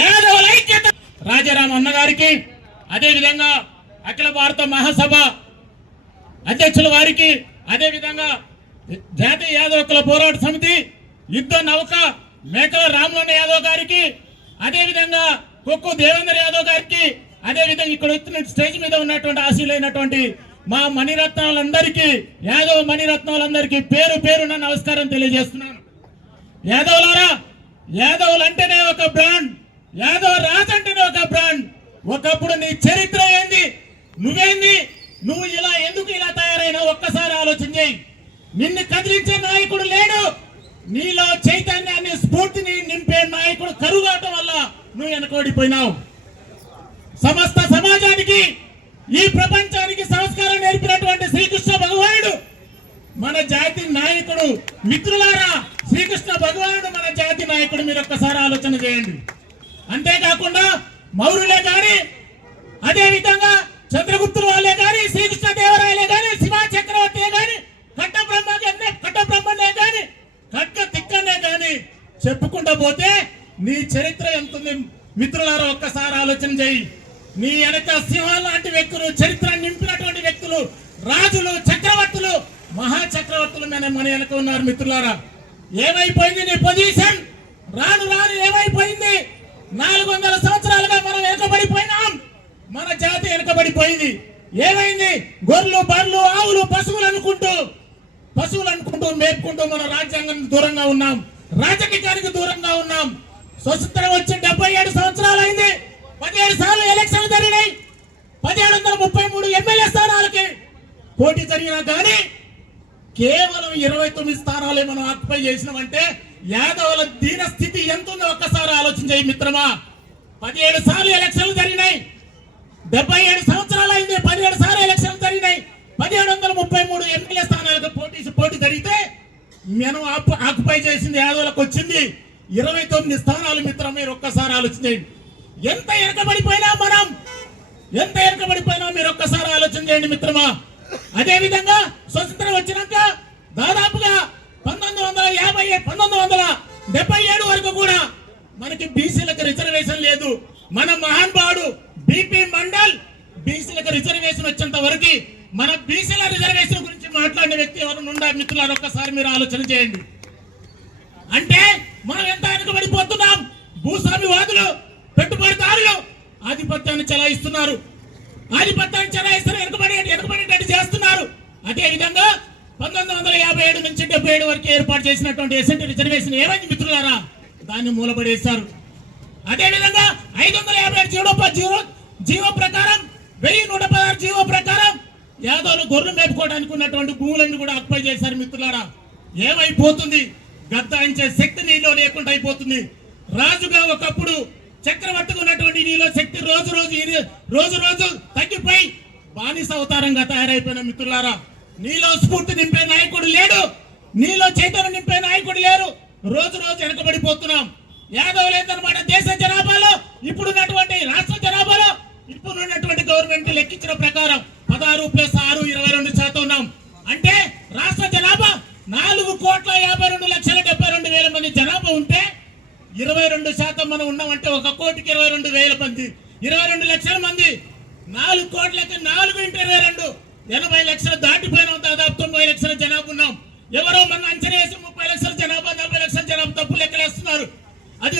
యాదవుల ఐక్యత రాజారాం అన్న గారికి, అదే విధంగా అఖిల భారత మహాసభ అధ్యక్షుల వారికి, అదే విధంగా జాతీయ యాదవ కుల పోరాట సమితి యుద్ధ నౌక మేకల రామలోన యాదవ్ గారికి, అదే విధంగా కొక్కు దేవేంద్ర యాదవ్ గారికి, అదే విధంగా ఇక్కడ వచ్చిన స్టేజ్ మీద ఉన్నటువంటి ఆశీలైనటువంటి మా మణిరత్నాలందరికీ, యాదవ మణిరత్నాలందరికీ పేరు పేరున నమస్కారం తెలియజేస్తున్నాను. యాదవులారా, యాదవులు అంటేనే ఒక బ్రాండ్, యాదవ్ రాజ్ అంటేనే ఒక బ్రాండ్. ఒకప్పుడు నీ చరిత్ర ఏంది, నువ్వేంది, నువ్వు ఇలా ఎందుకు ఇలా తయారైనా ఒక్కసారి ఆలోచన చేయి. నిన్ను కదిలించే నాయకుడు లేడు, నీలో చైతన్యాన్ని స్ఫూర్తిని నింపే నాయకుడు కరుగాటం వల్ల నువ్వు వెనకబడిపోయినావు. సమస్త సమాజానికి, ఈ ప్రపంచానికి సంస్కారం నేర్పినటువంటి శ్రీకృష్ణ భగవానుడు మన జాతి నాయకుడు. మిత్రులారా, శ్రీకృష్ణ భగవానుడు మన జాతి నాయకుడు. మీరు ఒక్కసారి ఆలోచన చేయండి. అంతేకాకుండా మౌరులే గాని, అదే విధంగా చంద్రగుప్తులు వాళ్ళే గాని, శ్రీకృష్ణ దేవరాయలే గాని, శివా చక్రవర్తి గాని, కట్టబ్రహ్మనే గాని, ఖడ్గ తిక్కనే గాని చెప్పుకుంటూ పోతే నీ చరిత్ర ఎంతుంది మిత్రులారా. ఒక్కసారి ఆలోచన చేయి. నీ వెనక సింహాల లాంటి వ్యక్తులు, చరిత్ర నింపినటువంటి వ్యక్తులు, రాజులు, చక్రవర్తులు, మహా చక్రవర్తులు మన వెనక ఉన్నారు మిత్రులారా. ఏమైపోయింది నీ పొజిషన్? రాను రాను ఏమైపోయింది? 400 సంవత్సరాలుగా మనం వెనకబడిపోయినాం. మన జాతి వెనకబడిపోయింది. ఏమైంది? గొర్రెలు, బర్రెలు, ఆవులు, పశువులు అనుకుంటూ మేపుకుంటూ మన రాజ్యాంగానికి దూరంగా ఉన్నాం, రాజకీయానికి దూరంగా ఉన్నాం. స్వతంత్రం వచ్చి 77 సంవత్సరాలు అయింది. 17 సార్లు ఎలక్షన్లు జరిగినాయి. 1733 ఎమ్మెల్యే స్థానాలకి పోటీ జరిగినా కానీ కేవలం 29 స్థానాలే మనం ఆక్యుపై చేసినామంటే యాదవుల దీన స్థితి ఎంత ఉందో ఒక్కసారి ఆలోచన చేయి మిత్రమా. 17 సార్లు ఎలక్షన్లు జరిగినాయి. 77 సంవత్సరాలు అయింది. 17 సార్లు ఎలక్షన్లు జరిగినాయి. 1733 ఎమ్మెల్యే స్థానాలకు పోటీ జరిగితే మనం ఆక్యుపై చేసింది యాదవులకు వచ్చింది 29 స్థానాలు మిత్రం. మీరు ఒక్కసారి ఆలోచన చేయండి. ఎంత వెనకబడిపోయినా మీరు ఒక్కసారి ఆలోచన చేయండి మిత్రమా. అదే విధంగా స్వతంత్రం వచ్చినాక దాదాపుగా 1977 వరకు కూడా మనకి బీసీలకు రిజర్వేషన్ లేదు. మన మహానుభావుడు బిపి మండల్ బీసీలకు రిజర్వేషన్ వచ్చేంత వరకు మన బీసీల రిజర్వేషన్ గురించి మాట్లాడిన వ్యక్తి ఎవరు ఉండా మిత్రులారు? ఒక్కసారి మీరు ఆలోచన చేయండి. అంటే మనం ఎంత వెనుకబడిపోతున్నాం. భూస్వామివాదులు, పెట్టుబడిదారులు ఆధిపత్యాన్ని చెలాయిస్తున్నారు, వెనుకబడేటట్టు చేస్తున్నారు. అదే విధంగా 1957 నుంచి 77 వరకు ఏర్పాటు చేసినటువంటి ఎస్ఎన్టీ రిజర్వేషన్ ఏమైంది మిత్రులారా? దాన్ని మూలపడేశారు. అదే విధంగా 557 జీవో ప్రకారం, 1116 జీవో ప్రకారం యాదవులు గొర్రెలు మేపుకోవడానికి ఉన్నటువంటి భూములన్నీ కూడా ఆక్యుపై చేశారు మిత్రులారా. ఏమైపోతుంది? గద్దాయించే శక్తి నీలో లేకుండా అయిపోతుంది. రాజుగా ఒకప్పుడు చక్రవర్తిగా ఉన్నటువంటి నీలో శక్తి రోజు రోజు తగ్గిపోయి బానిస అవతారంగా తయారైపోయిన మిత్రులారా. నీలో స్ఫూర్తి నింపే నాయకుడు లేడు, నీలో చైతన్యం నింపే నాయకుడు లేరు. రోజు వెనకబడిపోతున్నాం. యాదవులు ఏంటన్నమాట, దేశ జనాభాలో ఇప్పుడున్నటువంటి రాష్ట్ర జనాభాలో ఇప్పుడున్నటువంటి గవర్నమెంట్ లెక్కించిన ప్రకారం 16+6 22% ఉన్నాం. అంటే రాష్ట్ర జనాభా 4,52,72,000 మంది జనాభా ఉంటే 22% మనం ఉన్నామంటే 1,22,000 మంది, 22 లక్షల మంది. 4 కోట్లకి 4 × 22 80 లక్షలు దాటిపోయినాం. దాదాపు 90 లక్షల జనాభా ఉన్నాం. ఎవరో మన అంచనా వేసి 30 లక్షల జనాభా, 40 లక్షల జనాభా తప్పు లెక్కలేస్తున్నారు. అది